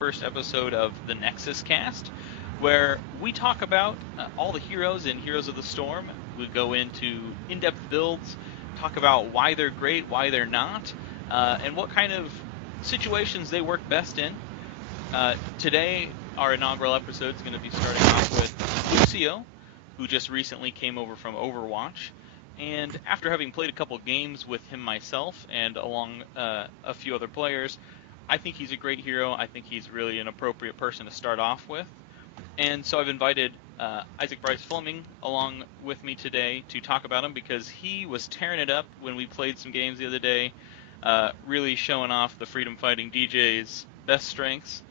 first episode of the NexusCast, where we talk about all the heroes in Heroes of the Storm. We go into in-depth builds, talk about why they're great, why they're not, and what kind of situations they work best in. Today, our inaugural episode is going to be starting off with Lucio, who just recently came over from Overwatch. And after having played a couple games with him myself and along a few other players, I think he's a great hero. I think he's really an appropriate person to start off with. And so I've invited Bryce Fleming along with me today to talk about him because he was tearing it up when we played some games the other day, really showing off the freedom fighting DJ's best strengths.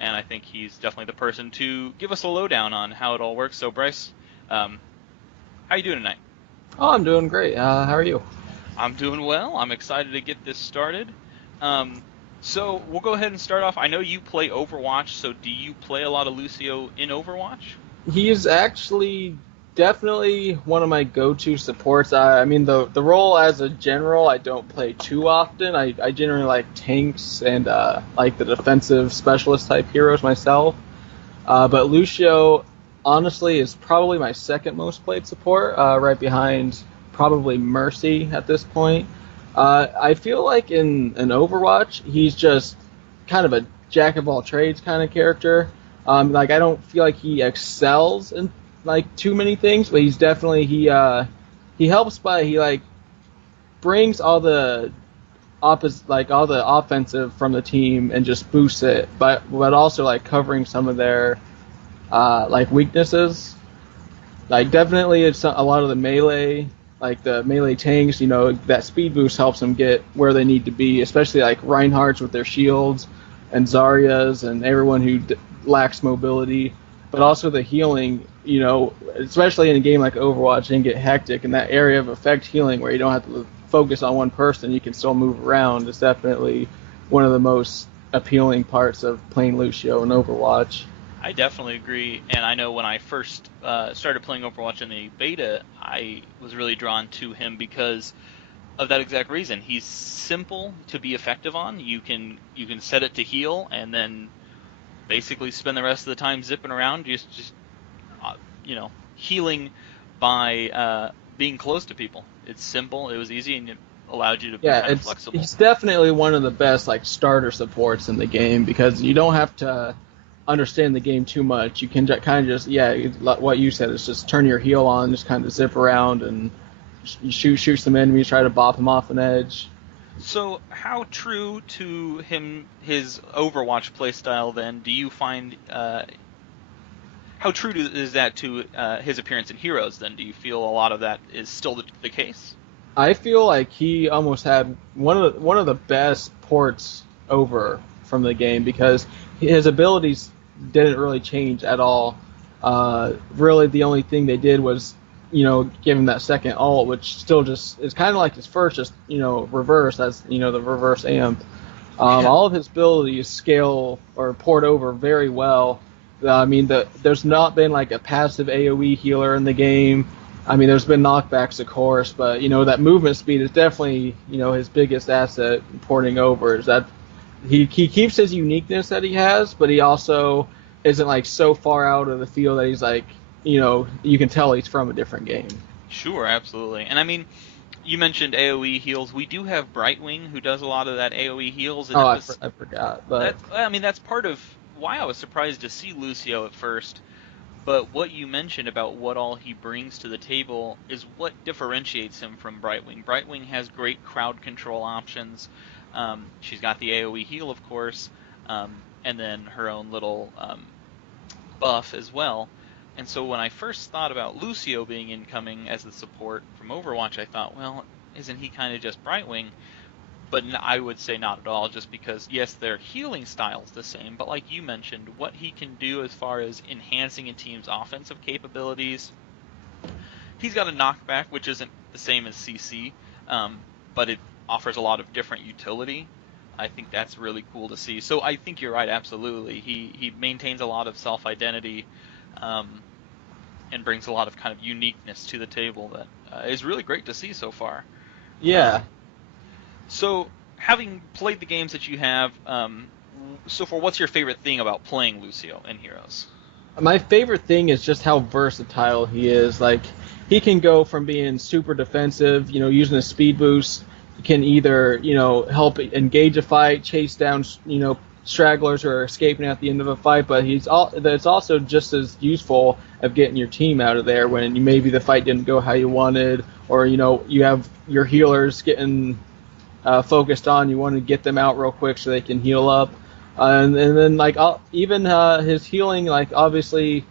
And I think he's definitely the person to give us a lowdown on how it all works. So Bryce, how you doing tonight? Oh, I'm doing great. How are you? I'm doing well. I'm excited to get this started. So we'll go ahead and start off. I know you play Overwatch, so do you play a lot of Lucio in Overwatch? He's actually definitely one of my go-to supports. I mean, the role as a general, I don't play too often. I generally like tanks and like the defensive specialist type heroes myself. But Lucio, honestly, is probably my second most played support, right behind probably Mercy at this point. I feel like in Overwatch, he's just kind of a jack of all trades kind of character. Like I don't feel like he excels in like too many things, but he's definitely he helps by he like brings all the opposite like all the offensive from the team and just boosts it, but also like covering some of their like weaknesses. Like definitely it's a lot of the melee, like the melee tanks. That speed boost helps them get where they need to be, especially like Reinhardt's with their shields, and Zarya's, and everyone who lacks mobility. But also the healing. Especially in a game like Overwatch, it can get hectic, and that area of effect healing where you don't have to focus on one person, you can still move around. Is definitely one of the most appealing parts of playing Lucio in Overwatch. I definitely agree, and I know when I first started playing Overwatch in the beta, I was really drawn to him because of that exact reason. He's simple to be effective on. You can set it to heal, and then basically spend the rest of the time zipping around, just healing by being close to people. It's simple. It was easy, and it allowed you to be Yeah, kind of it's flexible. he's definitely one of the best like starter supports in the game because you don't have to understand the game too much. You can kind of just what you said is just turn your heel on, just kind of zip around and you shoot some enemies, try to bop them off an edge. So, how true to his Overwatch playstyle then do you find? How true is that to his appearance in Heroes? Then, do you feel a lot of that is still the case? I feel like he almost had one of the best ports over from the game because his abilities didn't really change at all. Really, the only thing they did was, give him that second ult, which still just is kind of like his first, just reverse. That's the reverse amp. Yeah. All of his abilities scale or port over very well. I mean, there's not been like a passive AOE healer in the game. I mean, there's been knockbacks, of course, but that movement speed is definitely his biggest asset porting over. Is that he keeps his uniqueness that he has, but he also isn't like so far out of the field that he's like you can tell he's from a different game. Sure, absolutely. And I mean, you mentioned AoE heals. We do have Brightwing who does a lot of that AoE heals, and Oh, it I, was I forgot, but that. I mean, that's part of why I was surprised to see Lucio at first. But what you mentioned about what all he brings to the table is what differentiates him from Brightwing. Brightwing has great crowd control options. She's got the AoE heal, of course, and then her own little buff as well. And so when I first thought about Lucio being incoming as the support from Overwatch, I thought, well, isn't he kind of just Brightwing? But I would say not at all, just because, yes, their healing style's the same, but like you mentioned, what he can do as far as enhancing a team's offensive capabilities, he's got a knockback, which isn't the same as CC, but it offers a lot of different utility. I think that's really cool to see. So I think you're right, absolutely. He maintains a lot of self-identity, um, and brings a lot of kind of uniqueness to the table that is really great to see so far. yeah. Um, So, having played the games that you have, So, for what's your favorite thing about playing Lucio in Heroes? My favorite thing is just how versatile he is. Like, he can go from being super defensive, using a speed boost. He can either, help engage a fight, chase down, stragglers who are escaping at the end of a fight. But it's also just as useful of getting your team out of there when maybe the fight didn't go how you wanted, or you have your healers getting focused on. You want to get them out real quick so they can heal up. And then like even his healing, like obviously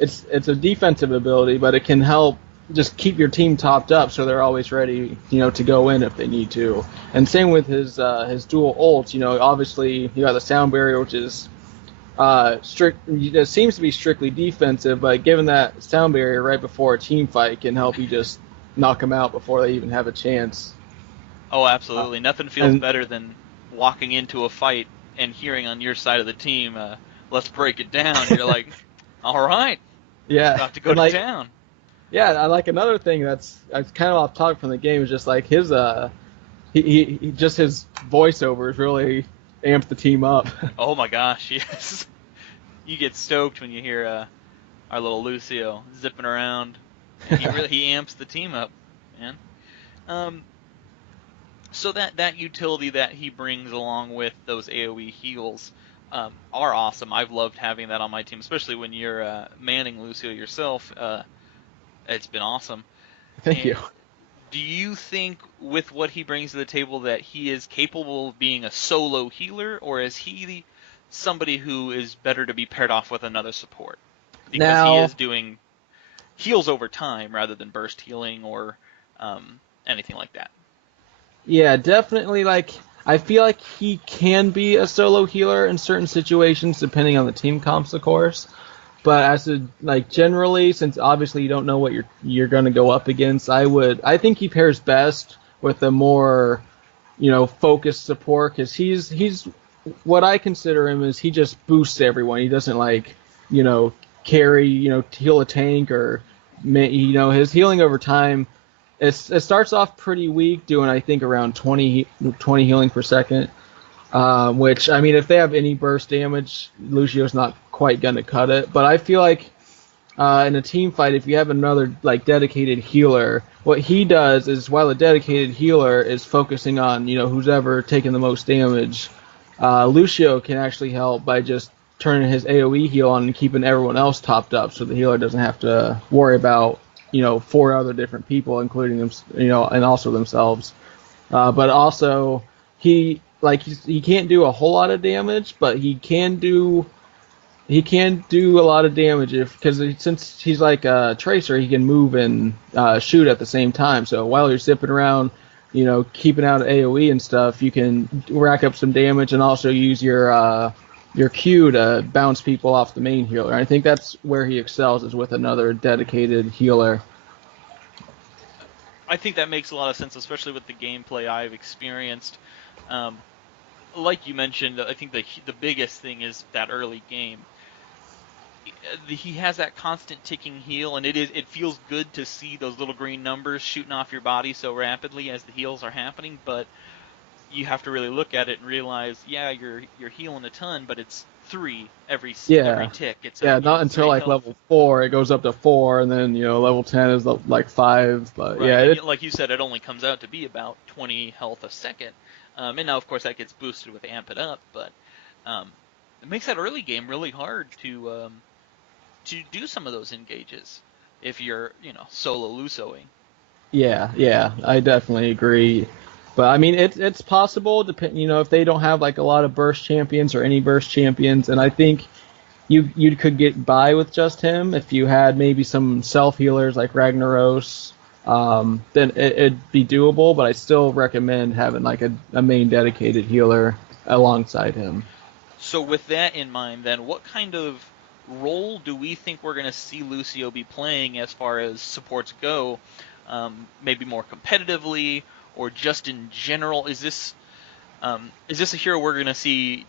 it's a defensive ability, but it can help just keep your team topped up so they're always ready, to go in if they need to. And same with his dual ults. Obviously you got the sound barrier, which is strict. It seems to be strictly defensive, but given that sound barrier right before a team fight can help you just knock them out before they even have a chance. Oh, absolutely. Nothing feels better than walking into a fight and hearing on your side of the team, let's break it down. You're like, all right, yeah, about to go to town. Yeah, I like another thing that's kind of off topic from the game is just like his he just his voiceovers really amp the team up. Oh my gosh, yes. You get stoked when you hear our little Lucio zipping around. And he amps the team up, man. So that utility that he brings along with those AoE heals are awesome. I've loved having that on my team, especially when you're manning Lucio yourself. It's been awesome. Thank you. Do you think with what he brings to the table that he is capable of being a solo healer, or is he somebody who is better to be paired off with another support? Because he is doing heals over time rather than burst healing or anything like that. Yeah, definitely. Like, I feel like he can be a solo healer in certain situations, depending on the team comps, of course. But generally, since obviously you don't know what you're going to go up against, I think he pairs best with a more, focused support, because he's what I consider him is he just boosts everyone. He doesn't carry, heal a tank or, his healing over time. It starts off pretty weak, doing I think around 20 healing per second. Which, I mean, if they have any burst damage, Lucio's not quite going to cut it. But I feel like in a team fight, if you have another dedicated healer, what he does is, while a dedicated healer is focusing on who's ever taking the most damage, Lucio can actually help by just turning his AoE heal on and keeping everyone else topped up, so the healer doesn't have to worry about 4 other different people, including them, and also themselves. But also he can't do a whole lot of damage, but he can do a lot of damage because since he's like a tracer, he can move and shoot at the same time. So while you're zipping around, keeping out AoE and stuff, you can rack up some damage and also use your Q to bounce people off the main healer. I think that's where he excels, is with another dedicated healer. I think that makes a lot of sense, especially with the gameplay I've experienced. Like you mentioned, I think the biggest thing is that early game. He has that constant ticking heal, and it feels good to see those little green numbers shooting off your body so rapidly as the heals are happening. But you have to really look at it and realize, yeah, you're healing a ton, but it's 3 every tick. It's not until like level 4 it goes up to 4, and then level 10 is like 5. But right. Yeah, like you said, it only comes out to be about 20 health a second. And now, of course, that gets boosted with Amp It Up, but it makes that early game really hard to do some of those engages if you're, solo Lusoing. Yeah, I definitely agree. But I mean, it's possible, if they don't have like a lot of burst champions or any burst champions, and I think you could get by with just him if you had maybe some self healers like Ragnaros. Then it'd be doable, but I still recommend having like a main dedicated healer alongside him. So with that in mind, then, what kind of role do we think we're going to see Lucio be playing as far as supports go? Maybe more competitively, or just in general? Is this a hero we're going to see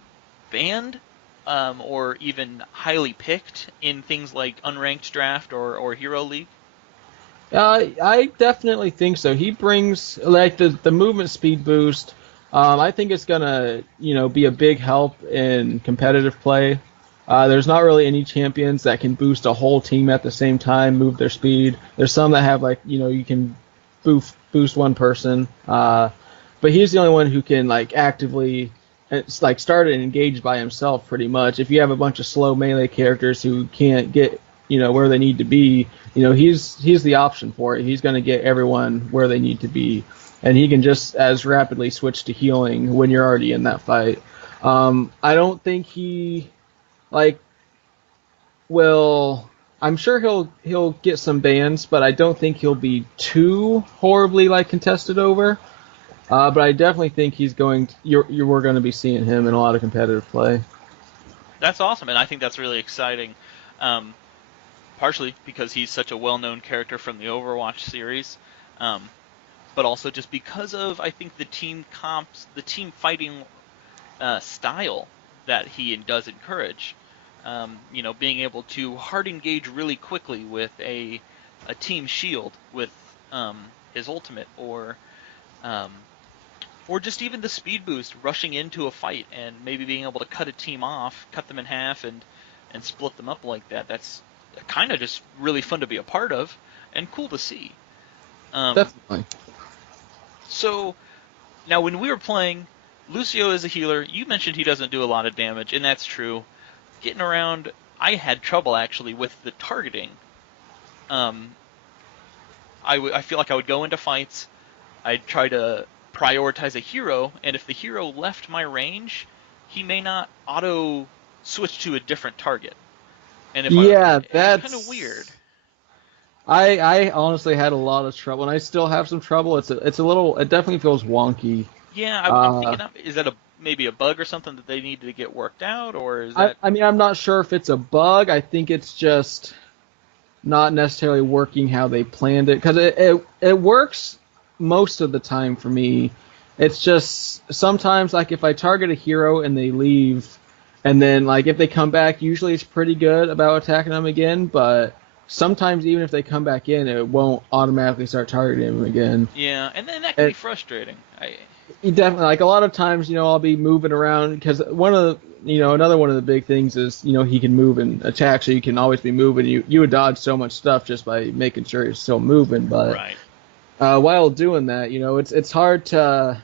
banned, or even highly picked in things like unranked draft or Hero League? I definitely think so. He brings like the movement speed boost. I think it's gonna, be a big help in competitive play. There's not really any champions that can boost a whole team at the same time, move their speed. There's some that have like, you can boost one person. But he's the only one who can like actively, it's like start and engage by himself pretty much. If you have a bunch of slow melee characters who can't get, where they need to be, he's the option for it. He's gonna get everyone where they need to be, and he can just as rapidly switch to healing when you're already in that fight. I don't think he like will. I'm sure he'll get some bans, but I don't think he'll be too horribly like contested over. But I definitely think he's going. We're going to be seeing him in a lot of competitive play. That's awesome, and I think that's really exciting. Partially because he's such a well-known character from the Overwatch series, but also just because of I think the team fighting style that he does encourage. Being able to hard engage really quickly with a team shield with his ultimate, um, or just even the speed boost, rushing into a fight and maybe being able to cut a team off, cut them in half, and split them up like that. That's kind of just really fun to be a part of and cool to see. Definitely. So now when we were playing, Lucio is a healer. You mentioned he doesn't do a lot of damage, and that's true. Getting around, I had trouble actually with the targeting. Um, I feel like I would go into fights, I'd try to prioritize a hero, and if the hero left my range, he may not auto switch to a different target. And Yeah, it was kind of weird. I honestly had a lot of trouble, and I still have some trouble. It's a little. It definitely feels wonky. Yeah, I'm Uh, thinking, is that maybe a bug or something that they need to get worked out, or is I that? I mean, I'm not sure if it's a bug. I think it's just not necessarily working how they planned it, because it works most of the time for me. It's just sometimes like if I target a hero and they leave, and then like if they come back, usually it's pretty good about attacking them again. But sometimes even if they come back in, it won't automatically start targeting them again. Yeah, and then that can be It, frustrating. you definitely like a lot of times, I'll be moving around because one of the, another one of the big things is, he can move and attack, so you can always be moving. You would dodge so much stuff just by making sure you're still moving. But Right. while doing that, it's hard to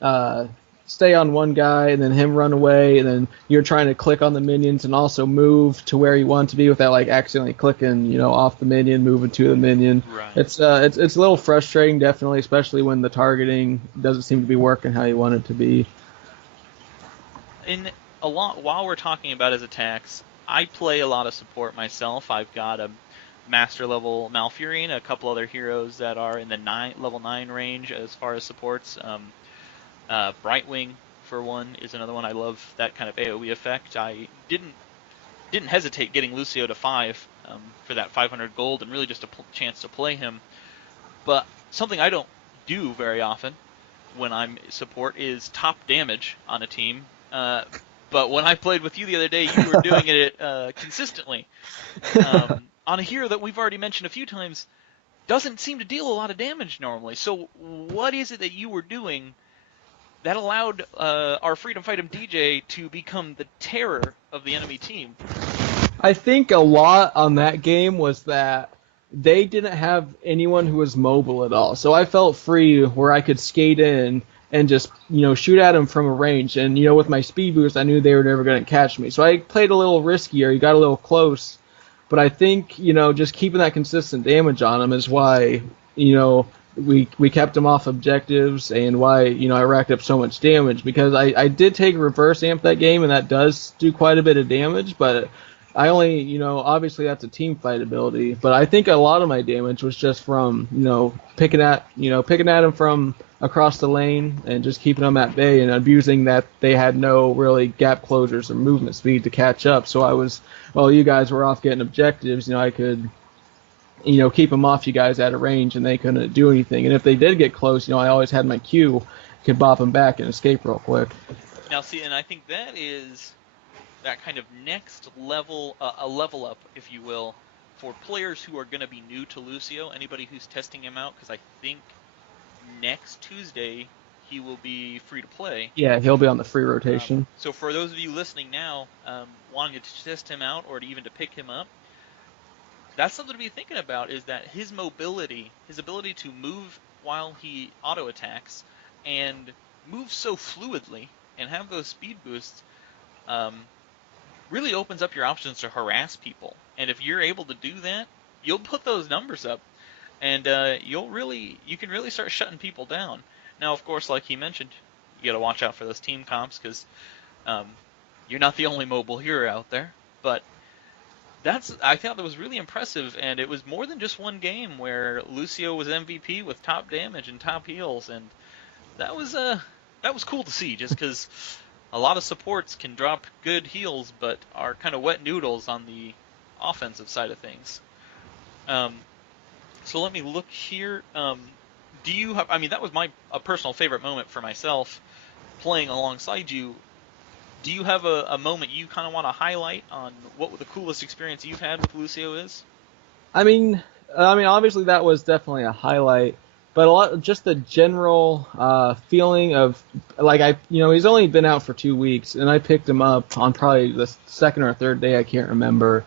uh, stay on one guy and then him run away, and then you're trying to click on the minions and also move to where you want to be without like accidentally clicking, off the minion, moving to the minion. Right. It's a little frustrating, definitely, especially when the targeting doesn't seem to be working how you want it to be. In a lot while we're talking about his attacks, I play a lot of support myself. I've got a master level Malfurion, a couple other heroes that are in the level 9 range as far as supports. Brightwing, for one, is another one. I love that kind of AoE effect. I didn't hesitate getting Lucio to 5 for that 500 gold and really just a chance to play him. But something I don't do very often when I'm support is top damage on a team. But when I played with you the other day, you were doing it consistently. On a hero that we've already mentioned a few times, doesn't seem to deal a lot of damage normally. So what is it that you were doing that allowed our Freedom Fight 'em DJ to become the terror of the enemy team? I think a lot on that game was that they didn't have anyone who was mobile at all. So I felt free where I could skate in and just, shoot at them from a range. And, with my speed boost, I knew they were never going to catch me. So I played a little riskier. You got a little close. But I think, just keeping that consistent damage on them is why, we kept them off objectives, and why, I racked up so much damage, because I did take reverse amp that game, and that does do quite a bit of damage, but I only, obviously that's a team fight ability, but I think a lot of my damage was just from, picking at them from across the lane and just keeping them at bay and abusing that they had no really gap closures or movement speed to catch up. So while you guys were off getting objectives, I could, keep them off you guys at a range and they couldn't do anything. And if they did get close, I always had my Q, could bop them back and escape real quick. Now, see, and I think that is that kind of next level, a level up, if you will, for players who are going to be new to Lucio, anybody who's testing him out, because I think next Tuesday he will be free to play. Yeah, he'll be on the free rotation. So for those of you listening now, wanting to test him out or even to pick him up, that's something to be thinking about, is that his mobility, his ability to move while he auto attacks and move so fluidly and have those speed boosts, really opens up your options to harass people. And if you're able to do that, you'll put those numbers up, and you can really start shutting people down. Now, of course, like he mentioned, you got to watch out for those team comps, because you're not the only mobile hero out there. But I thought that was really impressive, and it was more than just one game where Lucio was MVP with top damage and top heals, and that was cool to see, just because a lot of supports can drop good heals but are kind of wet noodles on the offensive side of things. So let me look here. Do you have? I mean, that was a personal favorite moment for myself, playing alongside you. Do you have a moment you kind of want to highlight on what the coolest experience you've had with Lucio is? I mean, obviously that was definitely a highlight, but just the general feeling of, like, he's only been out for 2 weeks, and I picked him up on probably the second or third day, I can't remember,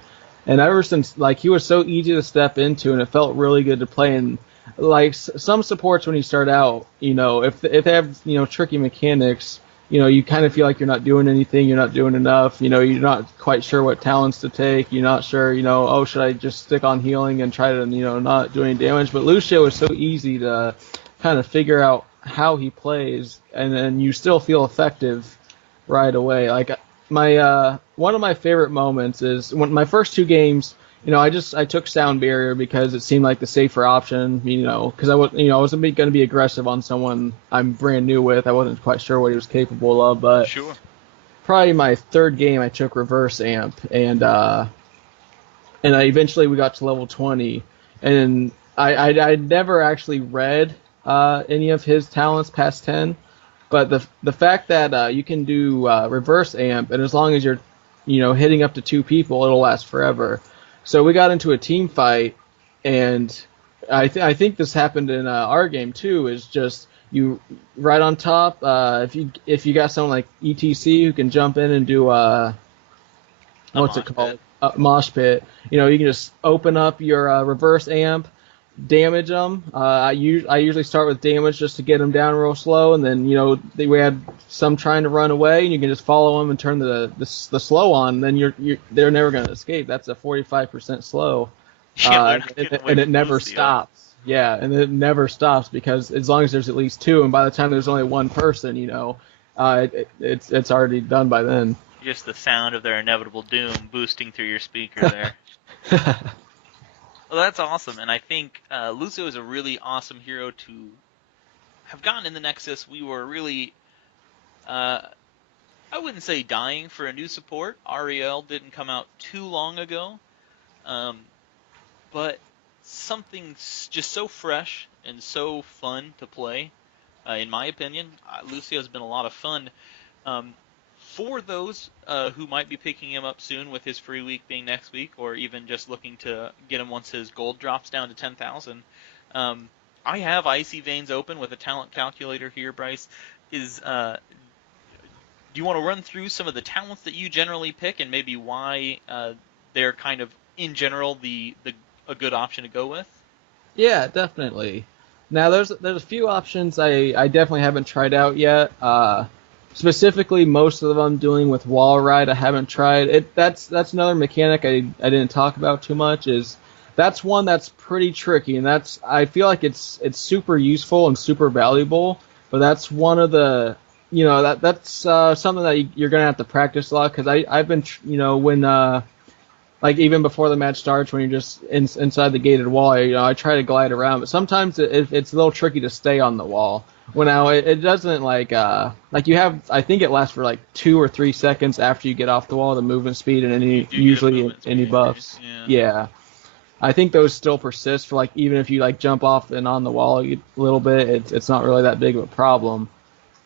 and ever since, like, he was so easy to step into, and it felt really good to play. And like some supports when you start out, if they have tricky mechanics, you kind of feel like you're not doing anything, you're not doing enough, you're not quite sure what talents to take, you're not sure, oh, should I just stick on healing and try to, not do any damage. But Lucio is so easy to kind of figure out how he plays, and then you still feel effective right away. Like, one of my favorite moments is when my first 2 games, I took Sound Barrier because it seemed like the safer option, because I wasn't going to be aggressive on someone I'm brand new with. I wasn't quite sure what he was capable of, but sure. Probably my third game I took Reverse Amp, and eventually we got to level 20, and I never actually read any of his talents past 10, but the fact that you can do Reverse Amp, and as long as you're hitting up to 2 people, it'll last forever. So we got into a team fight, and I think this happened in our game too. Is just you right on top. If you got someone like ETC who can jump in and do what's it called? Mosh pit. You can just open up your reverse amp, damage them. I usually start with damage just to get them down real slow, and then we had some trying to run away, and you can just follow them and turn the slow on. And then they're never going to escape. That's a 45% slow, and it never stops. Yeah, and it never stops, because as long as there's at least 2, and by the time there's only 1 person, it's already done by then. Just the sound of their inevitable doom boosting through your speaker there. Well, that's awesome, and I think Lucio is a really awesome hero to have gotten in the Nexus. We were really, I wouldn't say dying for a new support. Ariel didn't come out too long ago, but something just so fresh and so fun to play, in my opinion. Lucio has been a lot of fun. For those who might be picking him up soon, with his free week being next week, or even just looking to get him once his gold drops down to 10,000, I have Icy Veins open with a talent calculator here, Bryce. Do you want to run through some of the talents that you generally pick, and maybe why they're kind of, in general, a good option to go with? Yeah, definitely. Now, there's a few options I definitely haven't tried out yet. Specifically, most of them I'm doing with Wall Ride. I haven't tried it. That's another mechanic I didn't talk about too much. That's one that's pretty tricky, and I feel like it's super useful and super valuable. But that's one of the that's something that you're gonna have to practice a lot, because I've been when like even before the match starts, when you're just inside the gated wall, I try to glide around, but sometimes it's a little tricky to stay on the wall. Well, now it doesn't like you have. I think it lasts for like 2 or 3 seconds after you get off the wall, the movement speed and any buffs. Yeah. I think those still persist for, like, even if you like jump off and on the wall a little bit, it's not really that big of a problem.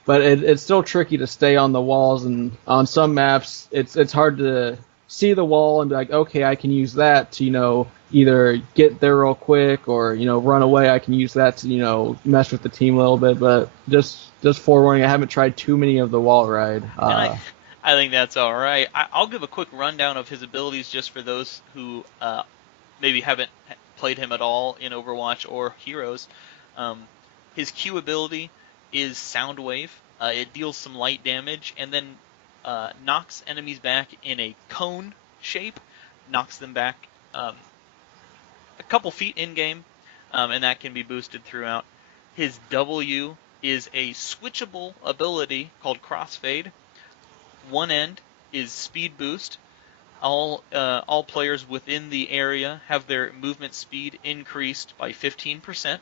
But it's still tricky to stay on the walls, and on some maps it's hard to see the wall and be like, okay, I can use that to, either get there real quick or, run away. I can use that to, mess with the team a little bit. But just forewarning, I haven't tried too many of the wall ride. And I think that's all right. I'll give a quick rundown of his abilities just for those who maybe haven't played him at all in Overwatch or Heroes. His Q ability is Sound Wave. It deals some light damage and then knocks enemies back in a cone shape, knocks them back a couple feet in-game, and that can be boosted throughout. His W is a switchable ability called Crossfade. One end is Speed Boost. All players within the area have their movement speed increased by 15%.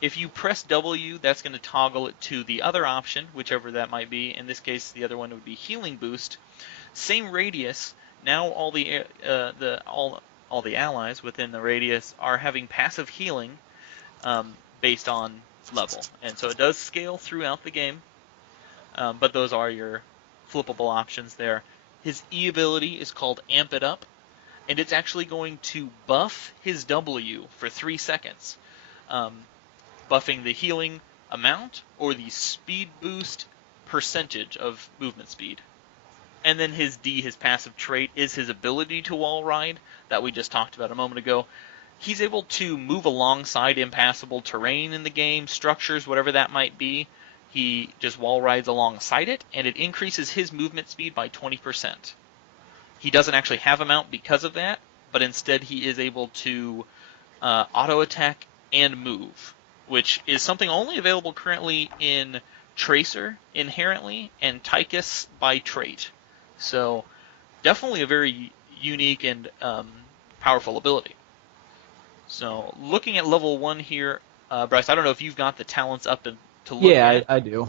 If you press W, that's going to toggle it to the other option, whichever that might be. In this case, the other one would be Healing Boost. Same radius. Now all the allies within the radius are having passive healing based on level, and so it does scale throughout the game. But those are your flippable options there. His E ability is called Amp It Up, and it's actually going to buff his W for 3 seconds. Buffing the healing amount or the speed boost percentage of movement speed. And then his D, his passive trait, is his ability to wall ride that we just talked about a moment ago. He's able to move alongside impassable terrain in the game, structures, whatever that might be. He just wall rides alongside it, and it increases his movement speed by 20%. He doesn't actually have a mount because of that, but instead he is able to auto attack and move, which is something only available currently in Tracer inherently and Tychus by trait. So definitely a very unique and powerful ability. So looking at level 1 here, Bryce, I don't know if you've got the talents up to look at. Yeah, I do.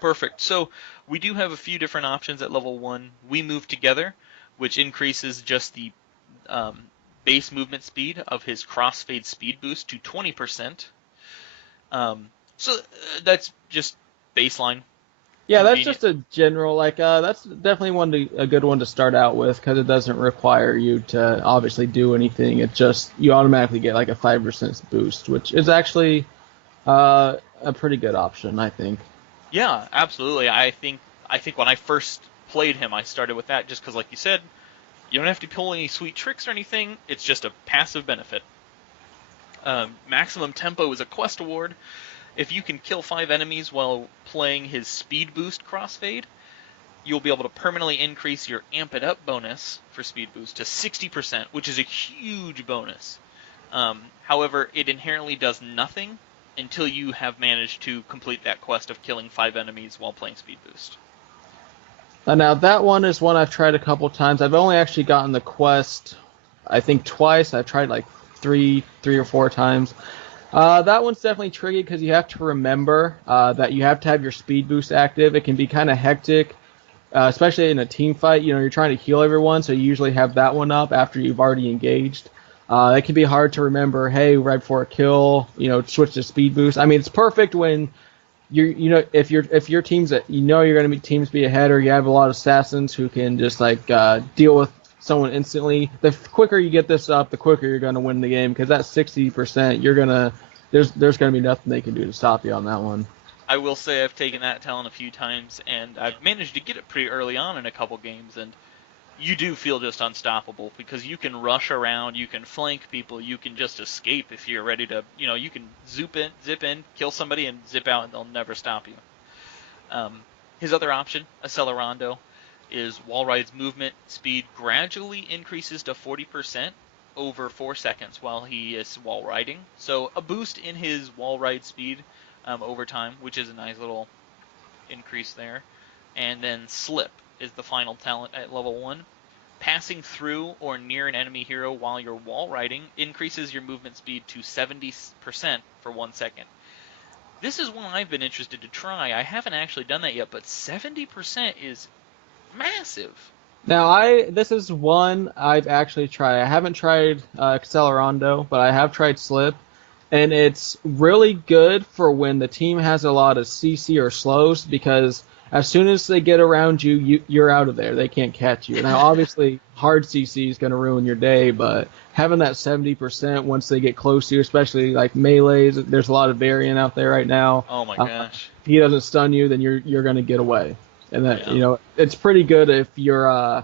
Perfect. So we do have a few different options at level 1. We Move Together, which increases just the base movement speed of his Crossfade speed boost to 20%. So that's just baseline. Yeah, that's just a general, that's definitely a good one to start out with because it doesn't require you to obviously do anything. It just, you automatically get like a 5% boost, which is actually a pretty good option, I think. Yeah, absolutely. I think when I first played him, I started with that just because, like you said, you don't have to pull any sweet tricks or anything. It's just a passive benefit. Maximum Tempo is a quest award. If you can kill 5 enemies while playing his Speed Boost Crossfade, you'll be able to permanently increase your Amp It Up bonus for Speed Boost to 60%, which is a huge bonus. However, it inherently does nothing until you have managed to complete that quest of killing 5 enemies while playing Speed Boost. Now, that one is one I've tried a couple times. I've only actually gotten the quest, I think, twice. I've tried like three or 4 times. That one's definitely tricky because you have to remember that you have to have your speed boost active. It can be kind of hectic, especially in a team fight. You're trying to heal everyone, so you usually have that one up after you've already engaged. It can be hard to remember, hey, right before a kill, switch to speed boost. I mean, it's perfect when if your team's you're going to be teams be ahead, or you have a lot of assassins who can just deal with someone instantly. The quicker you get this up, the quicker you're going to win the game, because that 60%, there's going to be nothing they can do to stop you on that one. I will say I've taken that talent a few times, and I've managed to get it pretty early on in a couple games, and you do feel just unstoppable because you can rush around, you can flank people, you can just escape if you're ready to, you can zip in, kill somebody, and zip out, and they'll never stop you. His other option, Accelerando, is Wallride's movement speed gradually increases to 40% over 4 seconds while he is wall riding. So a boost in his wall ride speed over time, which is a nice little increase there. And then Slip is the final talent at level 1. Passing through or near an enemy hero while you're wall riding increases your movement speed to 70% for 1 second. This is one I've been interested to try. I haven't actually done that yet, but 70% is massive. Now, this is one I've actually tried. I haven't tried Accelerando, but I have tried Slip, and it's really good for when the team has a lot of CC or slows, because as soon as they get around you, you're out of there. They can't catch you. Now, obviously, hard CC is going to ruin your day, but having that 70% once they get close to you, especially like melees, there's a lot of variant out there right now. Oh my gosh. If he doesn't stun you, then you're going to get away. And that, Yeah. it's pretty good if you're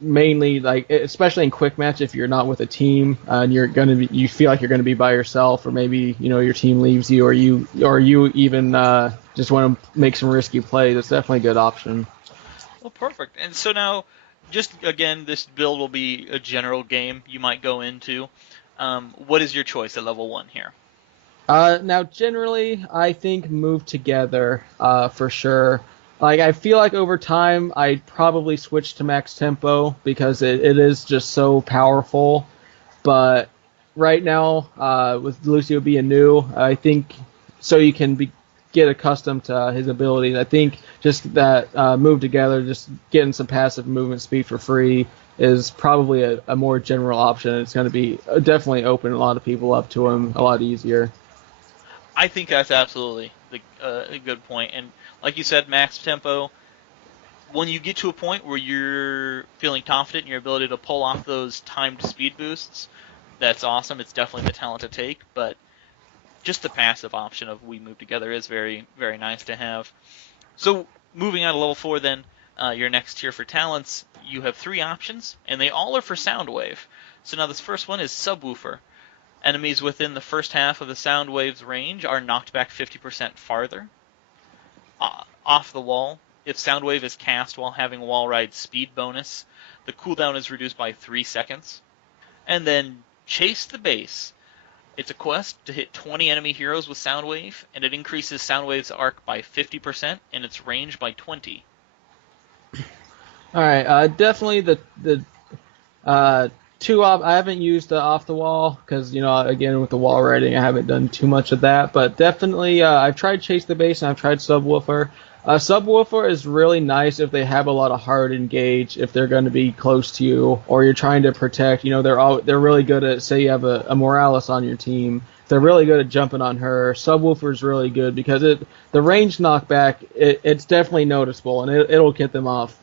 mainly like, especially in quick match, if you're not with a team and you feel like you're gonna be by yourself, or maybe your team leaves you, or you even just want to make some risky plays. It's definitely a good option. Well, perfect. And so now, just again, this build will be a general game you might go into. What is your choice at level 1 here? Now, generally, I think move together for sure. Like, I feel like over time, I'd probably switch to max tempo because it is just so powerful. But right now, with Lucio being new, I think so you can get accustomed to his abilities. I think just that move together, just getting some passive movement speed for free is probably a more general option. It's going to be definitely open a lot of people up to him a lot easier. I think that's absolutely a good point. And like you said, max tempo. When you get to a point where you're feeling confident in your ability to pull off those timed speed boosts, that's awesome. It's definitely the talent to take. But just the passive option of we move together is very, very nice to have. So moving on to level 4 then, your next tier for talents, you have 3 options, and they all are for Soundwave. So now this first one is Subwoofer. Enemies within the first half of the sound wave's range are knocked back 50% farther. Off the wall, if Soundwave is cast while having wall ride speed bonus, the cooldown is reduced by 3 seconds. And then Chase the Base. It's a quest to hit 20 enemy heroes with Soundwave, and it increases Soundwave's arc by 50% and its range by 20. All right, definitely the I haven't used off the wall because again with the wall riding I haven't done too much of that, but definitely I've tried Chase the Base and I've tried Subwoofer. Subwoofer is really nice if they have a lot of hard engage, if they're going to be close to you or you're trying to protect. They're really good at, say you have a Morales on your team. They're really good at jumping on her. Subwoofer is really good because the range knockback, it's definitely noticeable, and it'll get them off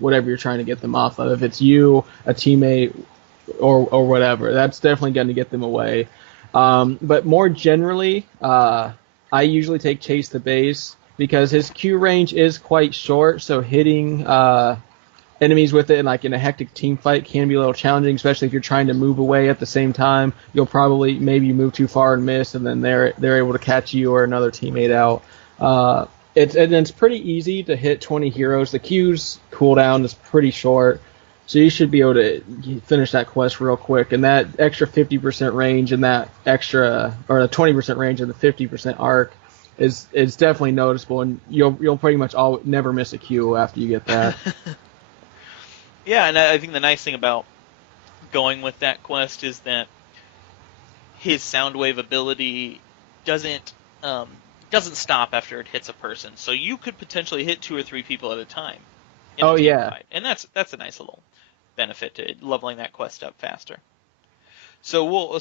whatever you're trying to get them off of. If it's you, a teammate, or whatever, that's definitely going to get them away. But more generally, I usually take Chase the Base because his Q range is quite short, so hitting enemies with it in a hectic team fight can be a little challenging, especially if you're trying to move away at the same time. You'll probably maybe move too far and miss, and then they're able to catch you or another teammate out. It's pretty easy to hit 20 heroes. The Q's cooldown is pretty short, so you should be able to finish that quest real quick. And that extra 50% range and that extra, or the 20% range and the 50% arc is definitely noticeable, and you'll pretty much never miss a Q after you get that. Yeah, and I think the nice thing about going with that quest is that his Soundwave ability doesn't stop after it hits a person. So you could potentially hit 2 or 3 people at a time in a team fight, and that's a nice little benefit to leveling that quest up faster. So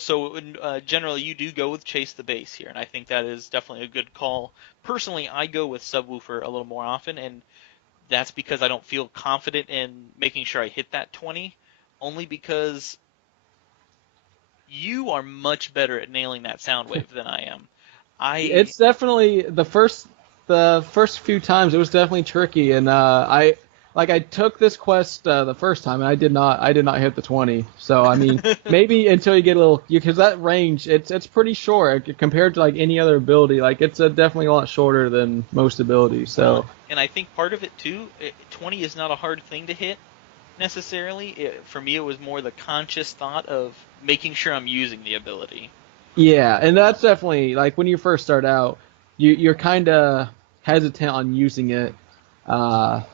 generally you do go with Chase the Base here, and I think that is definitely a good call. Personally, I go with Subwoofer a little more often, and that's because I don't feel confident in making sure I hit that 20, only because you are much better at nailing that sound wave than I am. It's definitely the first few times it was definitely tricky, and I took this quest the first time and I did not hit the 20. So I mean maybe until you get a little, because that range it's pretty short compared to any other ability. It's definitely a lot shorter than most abilities. So and I think part of it too, 20 is not a hard thing to hit necessarily. For me, it was more the conscious thought of making sure I'm using the ability. Yeah, and that's definitely when you first start out, you're kind of hesitant on using it,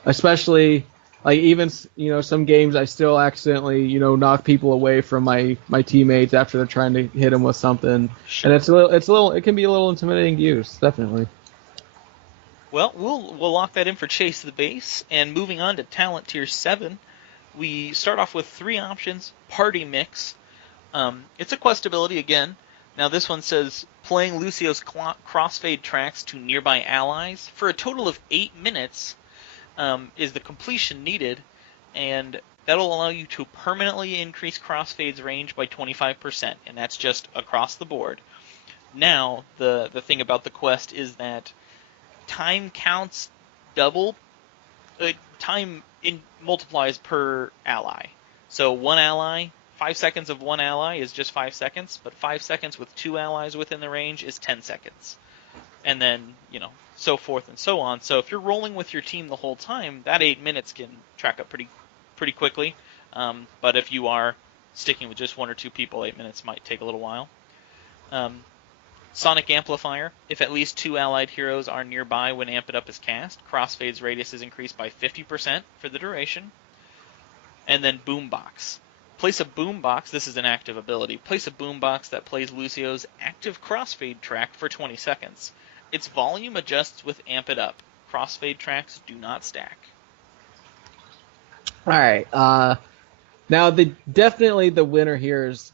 especially even some games I still accidentally knock people away from my teammates after they're trying to hit them with something, Sure. and it can be a little intimidating to use, definitely. Well, we'll lock that in for Chase the Base, and moving on to Talent Tier 7, we start off with 3 options. Party Mix. It's a quest ability again. Now this one says, playing Lucio's crossfade tracks to nearby allies for a total of 8 minutes is the completion needed, and that'll allow you to permanently increase crossfade's range by 25%, and that's just across the board. Now, the thing about the quest is that time counts double. Time multiplies per ally. So one ally, 5 seconds of one ally is just 5 seconds, but 5 seconds with 2 allies within the range is 10 seconds. And then, so forth and so on. So if you're rolling with your team the whole time, that 8 minutes can track up pretty quickly. But if you are sticking with just 1 or 2 people, 8 minutes might take a little while. Sonic Amplifier. If at least 2 allied heroes are nearby when Amp It Up is cast, Crossfade's radius is increased by 50% for the duration. And then Boombox. Place a boombox, this is an active ability, place a boombox that plays Lucio's active crossfade track for 20 seconds. Its volume adjusts with Amp It Up. Crossfade tracks do not stack. Alright, now definitely the winner here is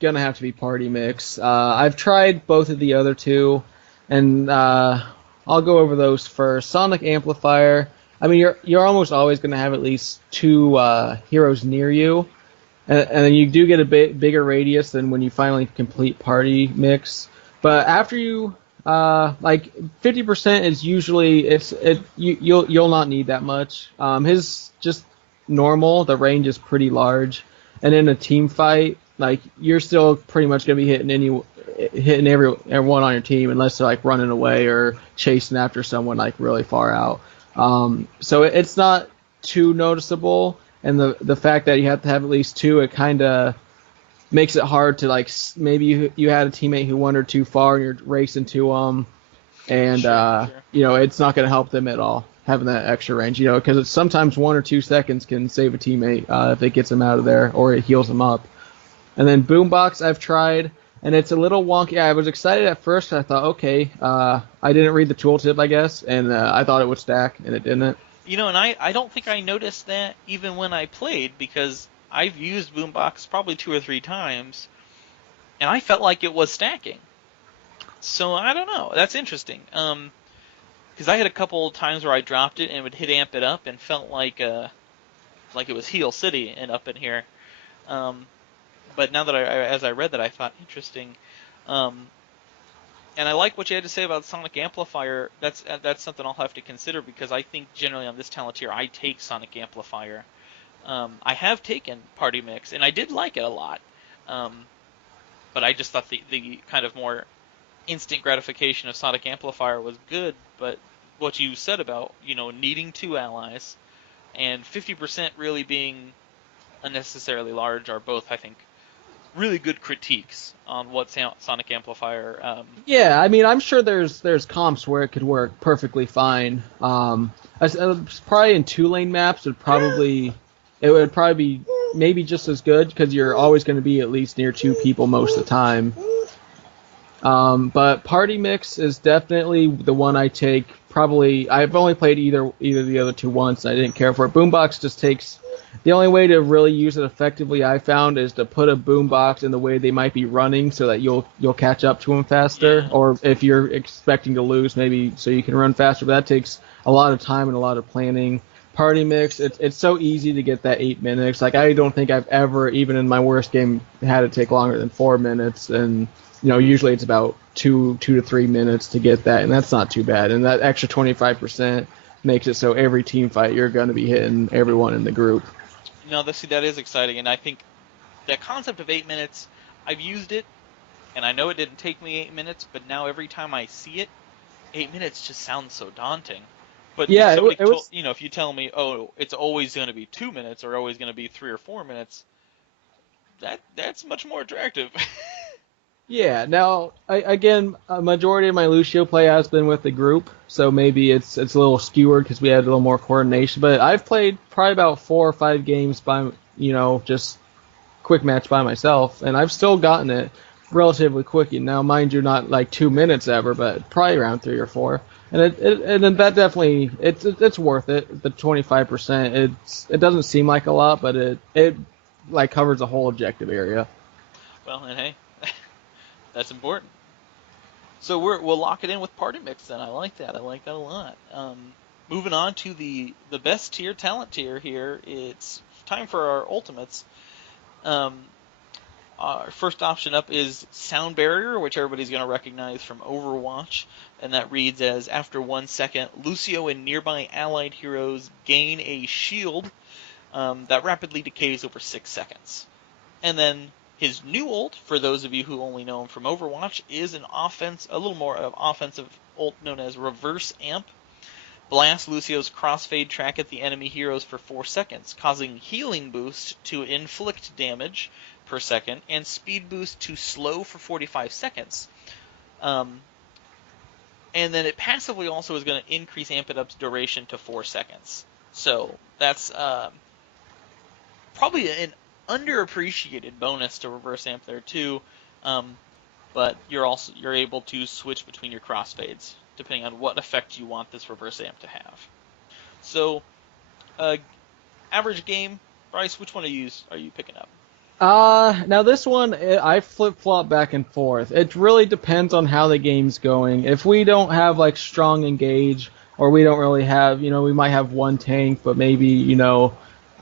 gonna have to be Party Mix. I've tried both of the other two, and I'll go over those first. Sonic Amplifier, I mean, you're almost always gonna have at least 2 heroes near you, and then you do get a bit bigger radius than when you finally complete Party Mix. But after you like 50% is usually you'll not need that much. His just normal, the range is pretty large, and in a team fight, like you're still pretty much gonna be hitting everyone on your team unless they're like running away or chasing after someone like really far out. So it's not too noticeable, and the fact that you have to have at least 2, it kind of makes it hard to like maybe you had a teammate who wandered too far and you're racing to them, and sure. It's not gonna help them at all having that extra range, because it's sometimes 1 or 2 seconds can save a teammate if it gets them out of there or it heals them up. And then Boombox I've tried, and it's a little wonky. I was excited at first. I thought, okay, I didn't read the tooltip, I guess, and I thought it would stack, and it didn't. And I don't think I noticed that even when I played, because I've used Boombox probably 2 or 3 times, and I felt like it was stacking. So I don't know. That's interesting. Because I had a couple times where I dropped it and would hit Amp It Up and felt like it was Heal City and up in here. But now that as I read that, I thought interesting, and I like what you had to say about Sonic Amplifier. That's something I'll have to consider, because I think generally on this talent tier I take Sonic Amplifier. I have taken Party Mix and I did like it a lot, but I just thought the kind of more instant gratification of Sonic Amplifier was good. But what you said about needing 2 allies and 50% really being unnecessarily large are both, I think, really good critiques on what Sonic Amplifier. Yeah, I mean, I'm sure there's comps where it could work perfectly fine. Probably in 2-lane maps, it would probably be maybe just as good, because you're always going to be at least near 2 people most of the time. But Party Mix is definitely the one I take. Probably I've only played either of the other 2 once. And I didn't care for it. Boombox just takes. The only way to really use it effectively, I found, is to put a boombox in the way they might be running, so that you'll catch up to them faster. Yeah. Or if you're expecting to lose, maybe so you can run faster. But that takes a lot of time and a lot of planning. Party Mix, it's so easy to get that 8 minutes. Like, I don't think I've ever, even in my worst game, had it take longer than 4 minutes. And usually it's about 2 to 3 minutes to get that, and that's not too bad. And that extra 25% makes it so every team fight you're going to be hitting everyone in the group. No, that is exciting, and I think that concept of 8 minutes, I've used it, and I know it didn't take me 8 minutes, but now every time I see it, 8 minutes just sounds so daunting. But yeah, if you tell me, oh, it's always going to be 2 minutes or always going to be 3 or 4 minutes, that's much more attractive. Yeah, now, again, a majority of my Lucio play has been with the group, so maybe it's a little skewered because we had a little more coordination. But I've played probably about 4 or 5 games by, just quick match by myself, and I've still gotten it relatively quick. Now, mind you, not like 2 minutes ever, but probably around 3 or 4. And that definitely, it's worth it. The 25%, it doesn't seem like a lot, but it like covers the whole objective area. Well, and hey. That's important. So we'll lock it in with party mix then. I like that. I like that a lot. Moving on to the best tier, talent tier here. It's time for our ultimates. Um, our first option up is Sound Barrier, which everybody's going to recognize from Overwatch, and that reads as after 1 second, Lucio and nearby allied heroes gain a shield that rapidly decays over 6 seconds. And then his new ult, for those of you who only know him from Overwatch, is a little more of offensive ult known as Reverse Amp. Blast Lucio's crossfade track at the enemy heroes for 4 seconds, causing healing boost to inflict damage per second, and speed boost to slow for 45 seconds. And then it passively also is going to increase Amp It Up's duration to 4 seconds. So that's probably an underappreciated bonus to Reverse Amp there too. But you're able to switch between your crossfades depending on what effect you want this Reverse Amp to have. So, average game, Bryce, which one are you picking up? Now this one, I flip-flop back and forth. It really depends on how the game's going. If we don't have, like, strong engage, or we don't really have, we might have one tank, but maybe,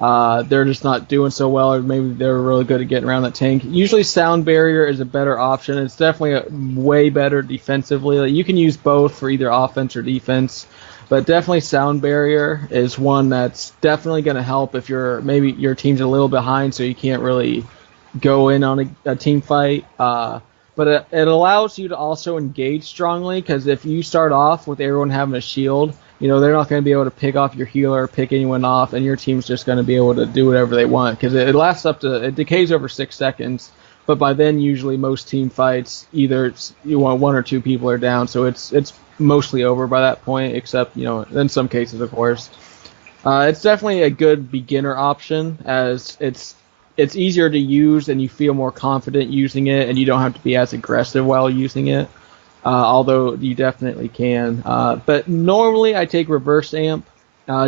they're just not doing so well, or maybe they're really good at getting around that tank. Usually Sound Barrier is a better option. It's definitely way better defensively. Like, you can use both for either offense or defense, but definitely Sound Barrier is one that's definitely going to help if maybe your team's a little behind, so you can't really go in on a team fight. But it allows you to also engage strongly, because if you start off with everyone having a shield, they're not going to be able to pick off your healer or pick anyone off, and your team's just going to be able to do whatever they want, because it decays over 6 seconds, but by then usually most team fights, either one or two people are down, so it's mostly over by that point, except, in some cases, of course. It's definitely a good beginner option, as it's easier to use and you feel more confident using it, and you don't have to be as aggressive while using it. Although you definitely can. But normally I take Reverse Amp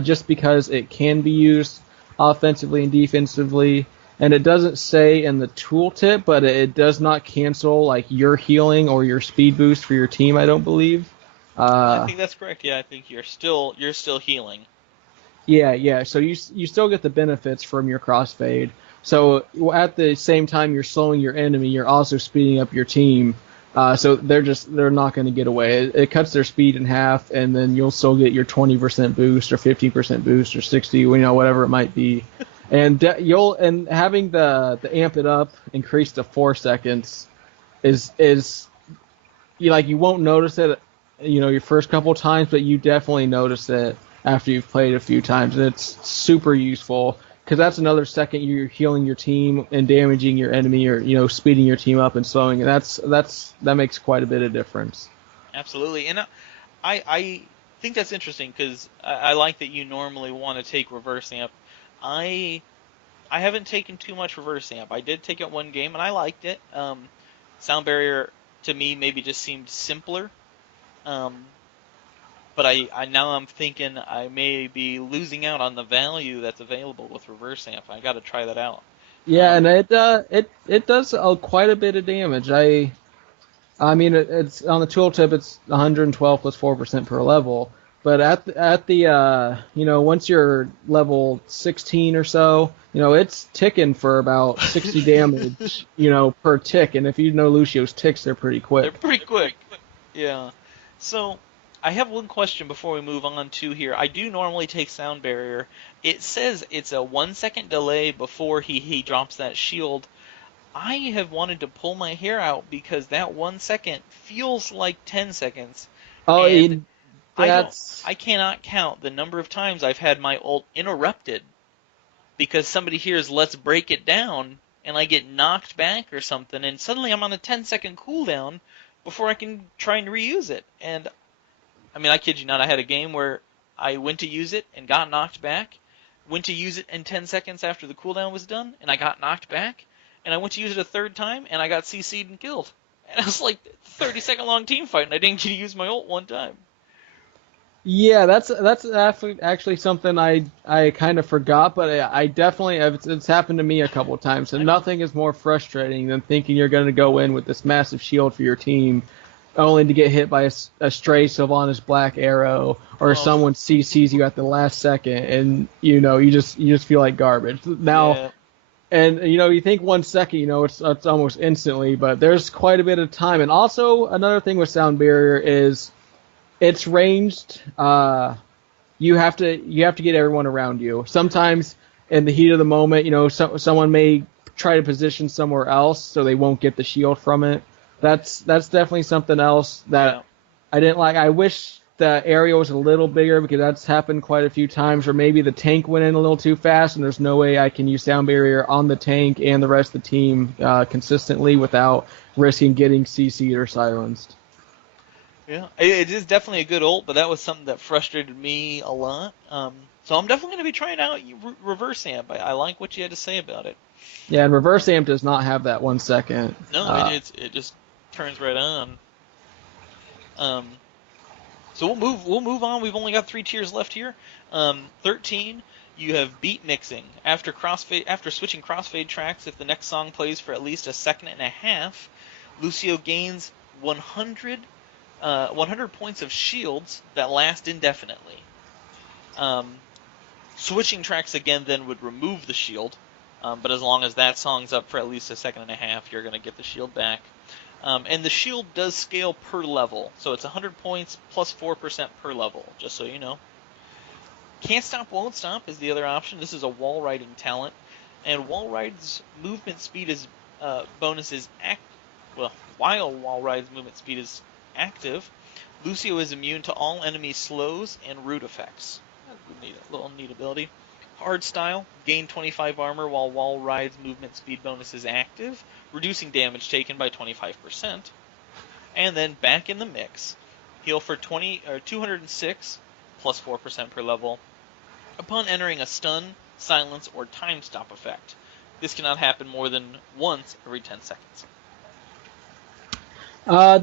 just because it can be used offensively and defensively. And it doesn't say in the tooltip, but it does not cancel like your healing or your speed boost for your team, I don't believe. I think that's correct. Yeah, I think you're still healing. Yeah. So you still get the benefits from your crossfade. So at the same time you're slowing your enemy, you're also speeding up your team. So they're not going to get away. It cuts their speed in half, and then you'll still get your 20% boost or 15% boost or 60, whatever it might be. And having the Amp It Up increase to 4 seconds is you won't notice it, your first couple times, but you definitely notice it after you've played a few times, and it's super useful. Because that's another second you're healing your team and damaging your enemy, or speeding your team up and slowing. And that makes quite a bit of difference. Absolutely, and I think that's interesting because I like that you normally want to take Reverse Amp. I haven't taken too much Reverse Amp. I did take it one game and I liked it. Sound Barrier to me maybe just seemed simpler. But I now I'm thinking I may be losing out on the value that's available with Reverse Amp. I got to try that out. Yeah, and it does quite a bit of damage. I mean it's on the tooltip, it's 112 plus 4% per level. But at the once you're level 16 or so, it's ticking for about 60 damage per tick. And if you know Lucio's ticks, they're pretty quick. They're pretty quick. Yeah. So I have one question before we move on to here. I do normally take Sound Barrier. It says it's a 1 second delay before he drops that shield. I have wanted to pull my hair out because that 1 second feels like 10 seconds. Oh, and I cannot count the number of times I've had my ult interrupted because somebody hears "let's break it down" and I get knocked back or something, and suddenly I'm on a 10-second cooldown before I can try and reuse it. And I mean, I kid you not, I had a game where I went to use it and got knocked back, went to use it in 10 seconds after the cooldown was done, and I got knocked back, and I went to use it a third time, and I got CC'd and killed. And it was like 30-second long team fight, and I didn't get to use my ult one time. Yeah, that's actually something I kind of forgot, but I definitely, it's happened to me a couple of times, and nothing is more frustrating than thinking you're going to go in with this massive shield for your team, only to get hit by a stray Sylvanas Black Arrow, or Oh, someone CCs you at the last second, and you just feel like garbage. Now, yeah. and you think 1 second, it's almost instantly, but there's quite a bit of time. And also another thing with Sound Barrier is it's ranged. You have to get everyone around you. Sometimes in the heat of the moment, someone may try to position somewhere else so they won't get the shield from it. That's definitely something else Yeah. that I didn't like. I wish the area was a little bigger because that's happened quite a few times. Or maybe the tank went in a little too fast, and there's no way I can use sound barrier on the tank and the rest of the team consistently without risking getting CC'd or silenced. Yeah, it is definitely a good ult, but that was something that frustrated me a lot. So I'm definitely going to be trying out reverse amp. I like what you had to say about it. Yeah, and reverse amp does not have that 1 second. No, it just turns right on. Um, so we'll move on. We've only got 3 tiers left here. 13, you have beat mixing. After switching crossfade tracks, if the next song plays for at least a second and a half, Lucio gains 100 points of shields that last indefinitely. Um, Switching tracks again then would remove the shield, but as long as that song's up for at least a second and a half, you're going to get the shield back. And the shield does scale per level, so it's 100 points plus 4% per level, just so you know. Can't Stop, Won't Stop is the other option. This is a wall riding talent, and wall ride's movement speed is bonus is while wall ride's movement speed is active, Lucio is immune to all enemy slows and root effects. A little neat ability. Hard style, gain 25 armor while wall ride's movement speed bonus is active, reducing damage taken by 25%. And then back in the mix, heal for 206 plus 4% per level upon entering a stun, silence, or time stop effect. This cannot happen more than once every 10 seconds.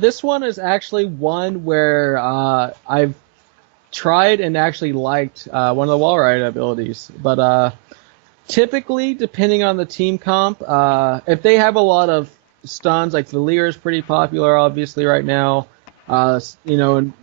This one is actually one where I've tried and actually liked one of the wall ride abilities, but typically, depending on the team comp, if they have a lot of stuns, like Valir is pretty popular, obviously right now. And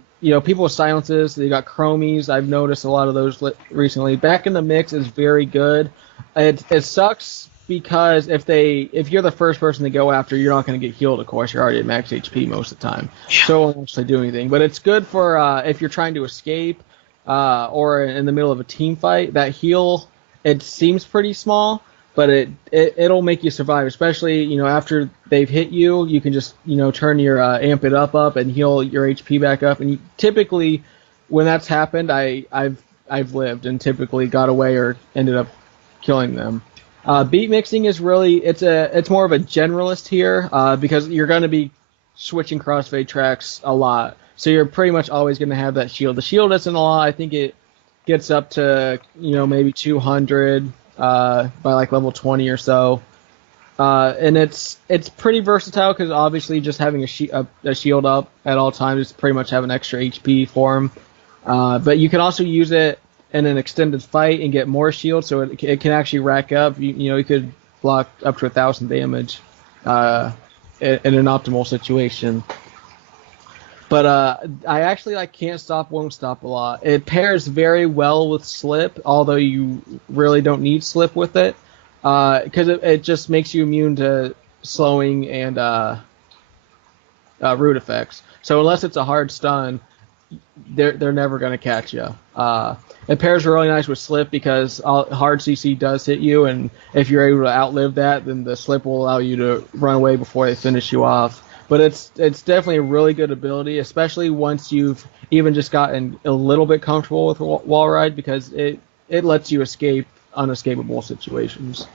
people with silences, they got chromies. I've noticed a lot of those recently. Back in the mix is very good. It sucks because if you're the first person to go after, you're not going to get healed. Of course, you're already at max HP most of the time, so it won't actually do anything. But it's good for if you're trying to escape or in the middle of a team fight. That heal, it seems pretty small, but it'll make you survive. Especially after they've hit you, you can just turn your amp it up and heal your HP back up. And typically, when that's happened, I've lived and typically got away or ended up killing them. Beat mixing is really it's more of a generalist here because you're going to be switching crossfade tracks a lot, so you're pretty much always going to have that shield. The shield isn't a lot. I think it gets up to maybe 200 by like level 20 or so, and it's pretty versatile because obviously just having a shield up at all times is pretty much have an extra HP for him. But you can also use it in an extended fight and get more shield, so it can actually rack up. You could block up to 1,000 damage in an optimal situation. But I actually like Can't Stop, Won't Stop a lot. It pairs very well with Slip, although you really don't need Slip with it, because it just makes you immune to slowing and root effects. So unless it's a hard stun, they're never going to catch you. It pairs really nice with Slip because hard CC does hit you, and if you're able to outlive that, then the Slip will allow you to run away before they finish you off. But it's definitely a really good ability, especially once you've even just gotten a little bit comfortable with wall ride, because it lets you escape unescapable situations.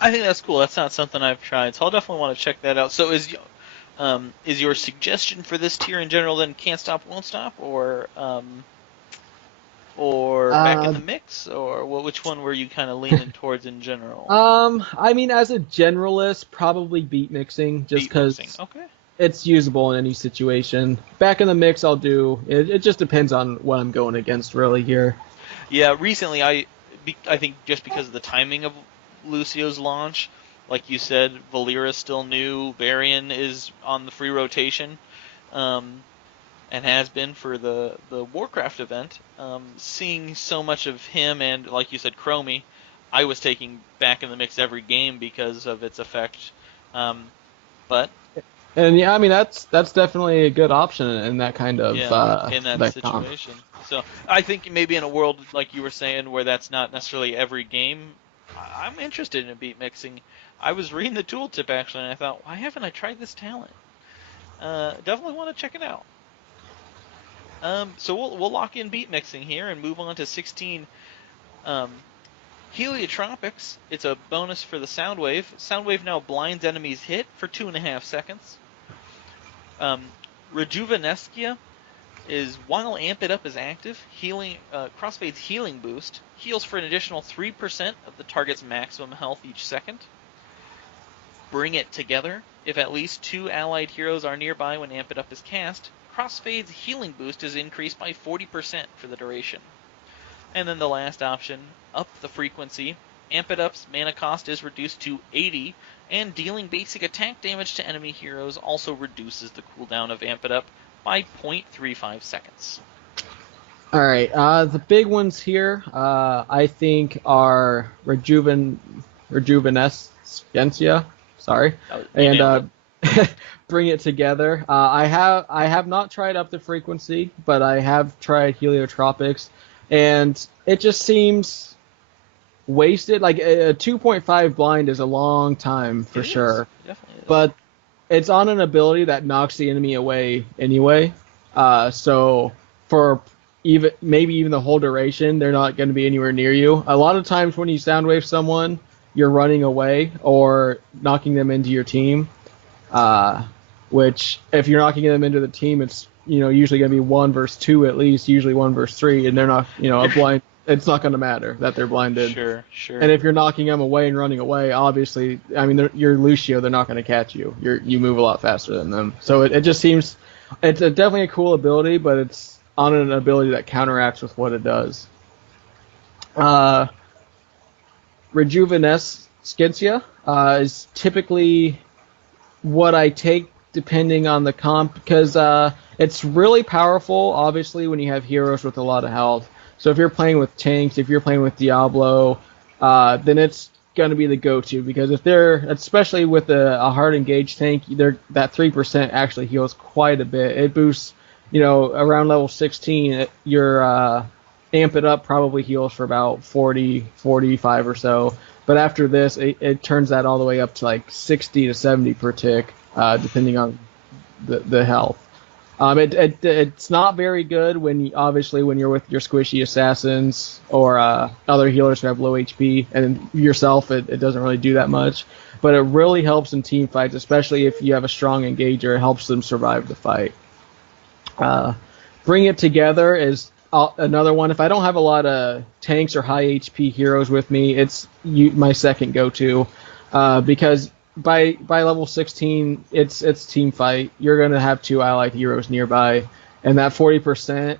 I think that's cool. That's not something I've tried, so I'll definitely want to check that out. So is your suggestion for this tier in general then Can't Stop, Won't Stop, or back in the mix, or which one were you kind of leaning towards in general? I mean, as a generalist, probably beat mixing, just because okay. It's usable in any situation. Back in the mix, I'll do. It just depends on what I'm going against, really, here. Yeah, recently I think just because of the timing of Lucio's launch, like you said, Valir is still new, Varian is on the free rotation. and has been for the Warcraft event. Seeing so much of him and, like you said, Chromie, I was taking back in the mix every game because of its effect. But And yeah, I mean that's definitely a good option in that kind of yeah, in that that comp. situation. So I think maybe in a world like you were saying where that's not necessarily every game, I'm interested in beat mixing. I was reading the tooltip actually, and I thought, why haven't I tried this talent? Definitely want to check it out. So we'll lock in beat mixing here and move on to 16. Um, Heliotropics. It's a bonus for the Soundwave. Soundwave now blinds enemies hit for 2.5 seconds. Rejuvenescia is while Amp It Up is active, Crossfade's healing boost heals for an additional 3% of the target's maximum health each second. Bring It Together. If at least 2 allied heroes are nearby when Amp It Up is cast, Crossfade's healing boost is increased by 40% for the duration. And then the last option, Up the Frequency. Amp It Up's mana cost is reduced to 80, and dealing basic attack damage to enemy heroes also reduces the cooldown of Amp It Up by 0.35 seconds. All right, the big ones here, I think, are Rejuvenescencia, sorry, and Bring It Together. I have not tried Up the Frequency, but I have tried Heliotropics, and it just seems wasted. Like a 2.5 blind is a long time for sure, definitely is. But it's on an ability that knocks the enemy away anyway. So for maybe even the whole duration, they're not going to be anywhere near you. A lot of times when you soundwave someone, you're running away or knocking them into your team. Which if you're knocking them into the team, it's usually going to be 1 versus 2 at least, usually 1 versus 3, and they're not a blind. It's not going to matter that they're blinded. Sure. And if you're knocking them away and running away, obviously, I mean, you're Lucio. They're not going to catch you. You move a lot faster than them. So it just seems it's definitely a cool ability, but it's on an ability that counteracts with what it does. Rejuvenescencia is typically what I take depending on the comp, because it's really powerful, obviously, when you have heroes with a lot of health. So if you're playing with tanks, if you're playing with Diablo, then it's going to be the go-to, because if they're, especially with a hard engaged tank, that 3% actually heals quite a bit. It boosts, around level 16, your Amp It Up probably heals for about 40, 45 or so. But after this, it turns that all the way up to like 60 to 70 per tick, depending on the health. It's not very good when you're with your squishy assassins or other healers who have low HP, and yourself it doesn't really do that much. But it really helps in team fights, especially if you have a strong engager. It helps them survive the fight. Bring It Together is another one. If I don't have a lot of tanks or high HP heroes with me, it's my second go-to, because by level 16, it's team fight. You're going to have 2 allied heroes nearby, and that 40%,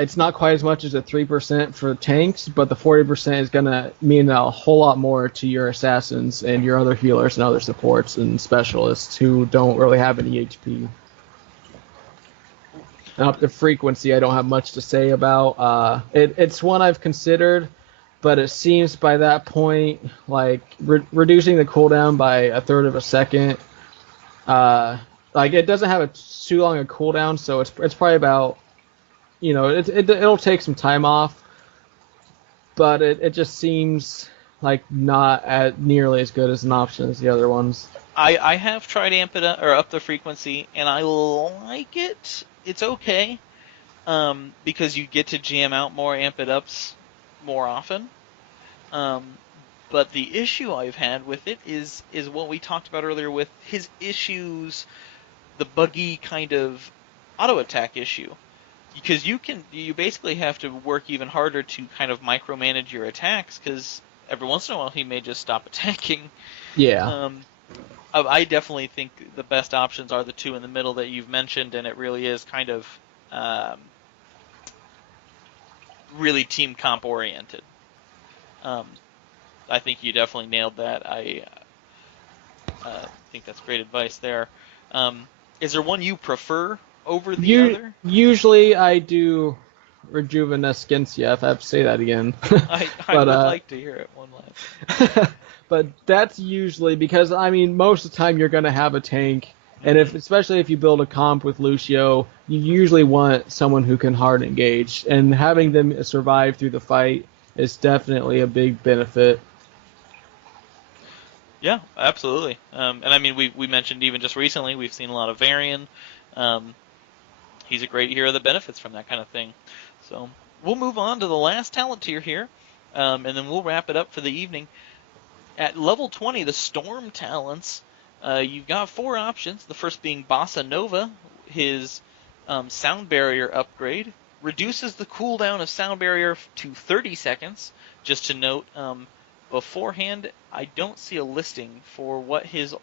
it's not quite as much as a 3% for tanks, but the 40% is going to mean a whole lot more to your assassins and your other healers and other supports and specialists who don't really have any HP. Up the Frequency, I don't have much to say about. It's one I've considered, but it seems by that point, like reducing the cooldown by 1/3 of a second, like it doesn't have too long a cooldown, so it's probably about, it'll take some time off, but it just seems like not nearly as good as an option as the other ones. I have tried Amp It Up, or Up the Frequency, and I like it. It's okay, because you get to jam out more Amp It Ups more often. But the issue I've had with it is what we talked about earlier with his issues, the buggy kind of auto attack issue. Because you basically have to work even harder to kind of micromanage your attacks, because every once in a while he may just stop attacking. Yeah. I definitely think the best options are the 2 in the middle that you've mentioned, and it really is kind of really team comp oriented. I think you definitely nailed that. I think that's great advice there. Is there one you prefer over the other? Usually I do Rejuvenescencia, if I have to say that again. I would like to hear it one last. But that's usually because, I mean, most of the time you're going to have a tank, and especially if you build a comp with Lucio, you usually want someone who can hard engage, and having them survive through the fight is definitely a big benefit. Yeah, absolutely. And I mean, we mentioned even just recently, we've seen a lot of Varian. He's a great hero that benefits from that kind of thing. So we'll move on to the last talent tier here, and then we'll wrap it up for the evening. At level 20, the Storm talents, you've got 4 options. The first being Bossa Nova, his sound barrier upgrade. Reduces the cooldown of sound barrier to 30 seconds. Just to note, beforehand, I don't see a listing for what his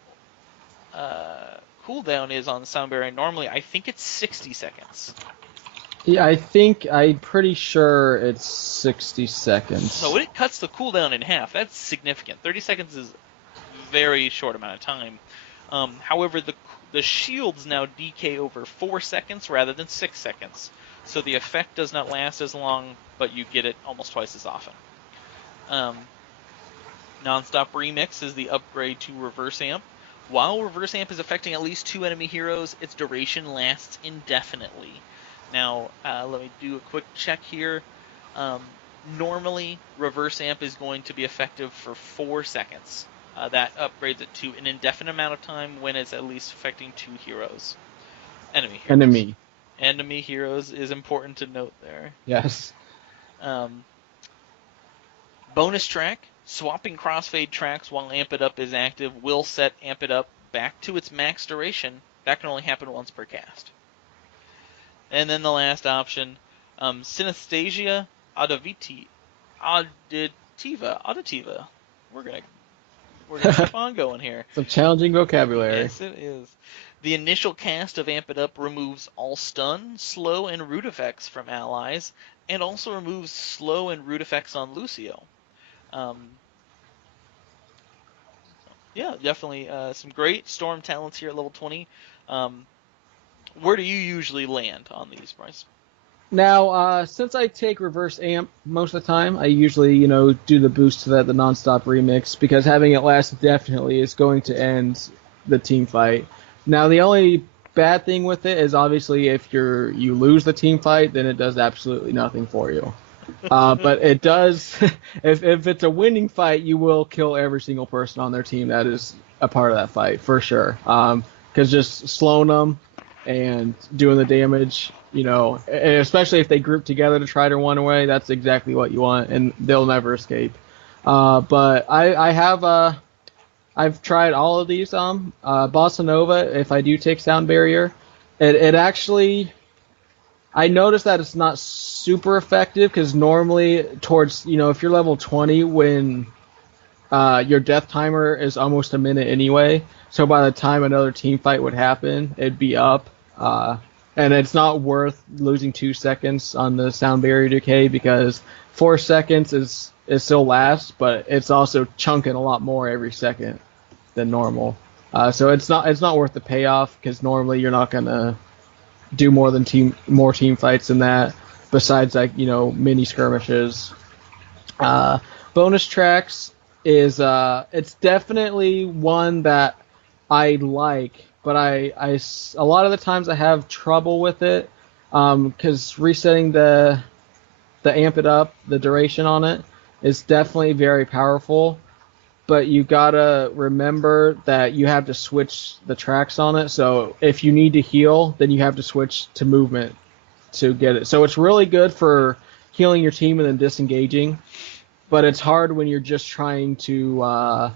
cooldown is on sound barrier. Normally, I think it's 60 seconds. Yeah, I'm pretty sure it's 60 seconds. So it cuts the cooldown in half. That's significant. 30 seconds is a very short amount of time. However, the shields now decay over 4 seconds rather than 6 seconds. So the effect does not last as long, but you get it almost twice as often. Non-stop Remix is the upgrade to Reverse Amp. While Reverse Amp is affecting at least 2 enemy heroes, its duration lasts indefinitely. Now, let me do a quick check here. Normally, Reverse Amp is going to be effective for 4 seconds. That upgrades it to an indefinite amount of time when it's at least affecting 2 heroes. Enemy heroes is important to note there. Yes. Bonus track. Swapping crossfade tracks while Amp It Up is active will set Amp It Up back to its max duration. That can only happen once per cast. And then the last option, Synesthesia Auditiva. We're gonna keep on going here. Some challenging vocabulary. Yes, it is. The initial cast of Amp It Up removes all stun, slow, and root effects from allies, and also removes slow and root effects on Lucio. Yeah, definitely some great Storm talents here at level 20. Where do you usually land on these, Bryce? Now, since I take Reverse Amp most of the time, I usually, do the boost to the non-stop remix, because having it last definitely is going to end the team fight. Now, the only bad thing with it is obviously if you lose the team fight, then it does absolutely nothing for you. But it does, if it's a winning fight, you will kill every single person on their team that is a part of that fight, for sure. Because just slowing them and doing the damage, especially if they group together to try to run away, that's exactly what you want, and they'll never escape. But I've tried all of these. Bossa Nova, if I do take Sound Barrier, it actually, I noticed that it's not super effective, because normally towards, if you're level 20, when your death timer is almost a minute anyway, so by the time another team fight would happen, it'd be up. And it's not worth losing 2 seconds on the sound barrier decay, because 4 seconds is still lasts, but it's also chunking a lot more every second than normal. So it's not worth the payoff, because normally you're not gonna do more team fights than that, besides mini skirmishes. Bonus tracks is it's definitely one that I like, but I a lot of the times I have trouble with it, because resetting the Amp It Up, the duration on it, is definitely very powerful, but you gotta remember that you have to switch the tracks on it, so if you need to heal, then you have to switch to movement to get it. So it's really good for healing your team and then disengaging, but it's hard when you're just trying to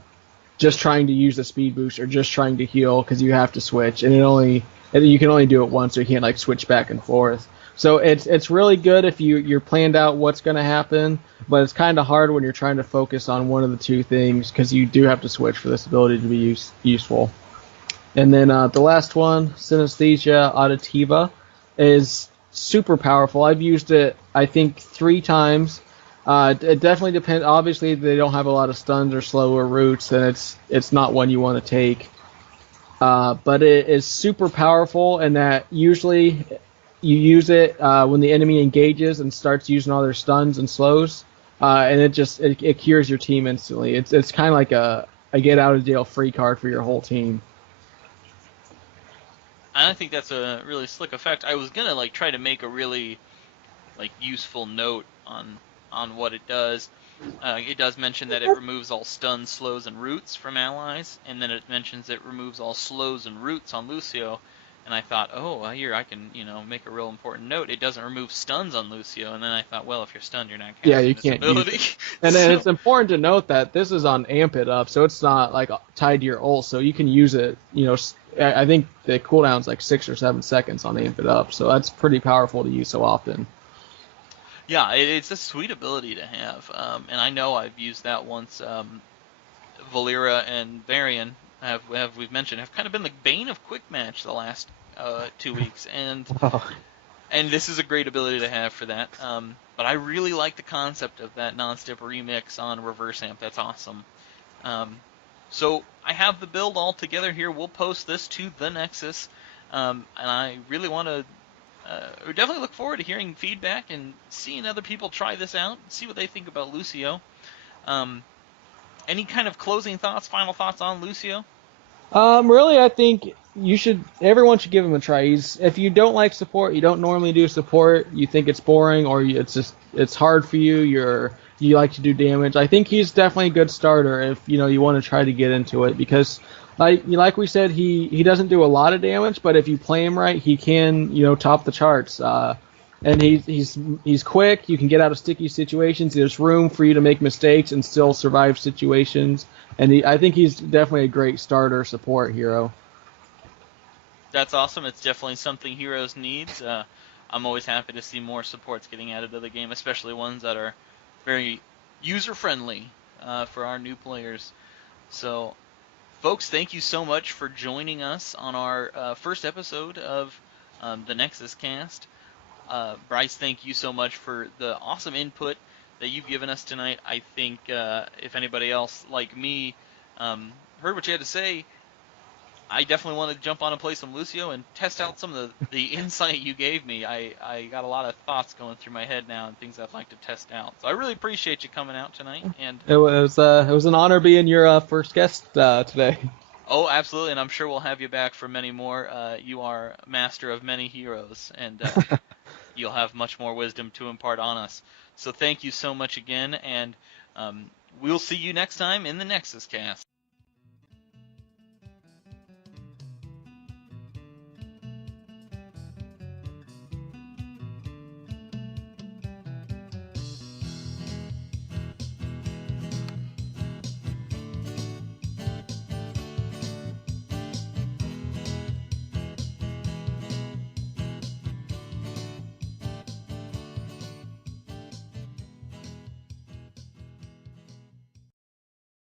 use the speed boost or just trying to heal, because you have to switch, and you can only do it once, so you can't switch back and forth. So it's really good if you're planned out what's going to happen, but it's kind of hard when you're trying to focus on one of the two things, because you do have to switch for this ability to be useful. And then the last one, Synesthesia Auditiva, is super powerful. I've used it, I think, 3 times. It definitely depends. Obviously, they don't have a lot of stuns or slower roots, and it's not one you want to take. but it is super powerful, and that usually you use it when the enemy engages and starts using all their stuns and slows, and it cures your team instantly. It's kind of like a get out of jail free card for your whole team. I think that's a really slick effect. I was gonna try to make a really useful note on what it does. It does mention that it removes all stuns, slows, and roots from allies, and then it mentions it removes all slows and roots on Lucio. And I thought, oh, here I can, make a real important note. It doesn't remove stuns on Lucio, and then I thought, well, if you're stunned, you're not Yeah, casting you this can't use ability. it. And then it's important to note that this is on amp it up, so it's not tied to your ult, so you can use it. I think the cooldown's 6 or 7 seconds on amp it up, so that's pretty powerful to use so often. Yeah, it's a sweet ability to have, and I know I've used that once. Valera and Varian we've mentioned have kind of been the bane of quick match the last 2 weeks, and this is a great ability to have for that. But I really like the concept of that non-stip remix on reverse amp. That's awesome. So I have the build all together here. We'll post this to the Nexus, and I really want to. Definitely look forward to hearing feedback and seeing other people try this out, see what they think about Lucio. Any kind of closing thoughts, final thoughts on Lucio? Really, I think everyone should give him a try. If you don't like support, you don't normally do support, you think it's boring, or it's hard for you, you like to do damage. I think he's definitely a good starter if you want to try to get into it, because like we said, he doesn't do a lot of damage, but if you play him right, he can top the charts. And he's quick. You can get out of sticky situations. There's room for you to make mistakes and still survive situations. And I think he's definitely a great starter support hero. That's awesome. It's definitely something Heroes needs. I'm always happy to see more supports getting added to the game, especially ones that are very user-friendly for our new players. So, folks, thank you so much for joining us on our first episode of the NexusCast. Bryce, thank you so much for the awesome input that you've given us tonight. I think if anybody else like me heard what you had to say, I definitely want to jump on and play some Lucio and test out some of the insight you gave me. I got a lot of thoughts going through my head now and things I'd like to test out. So I really appreciate you coming out tonight. And it was an honor being your first guest today. Oh, absolutely, and I'm sure we'll have you back for many more. You are master of many heroes, and you'll have much more wisdom to impart on us. So thank you so much again, and we'll see you next time in the Nexus Cast.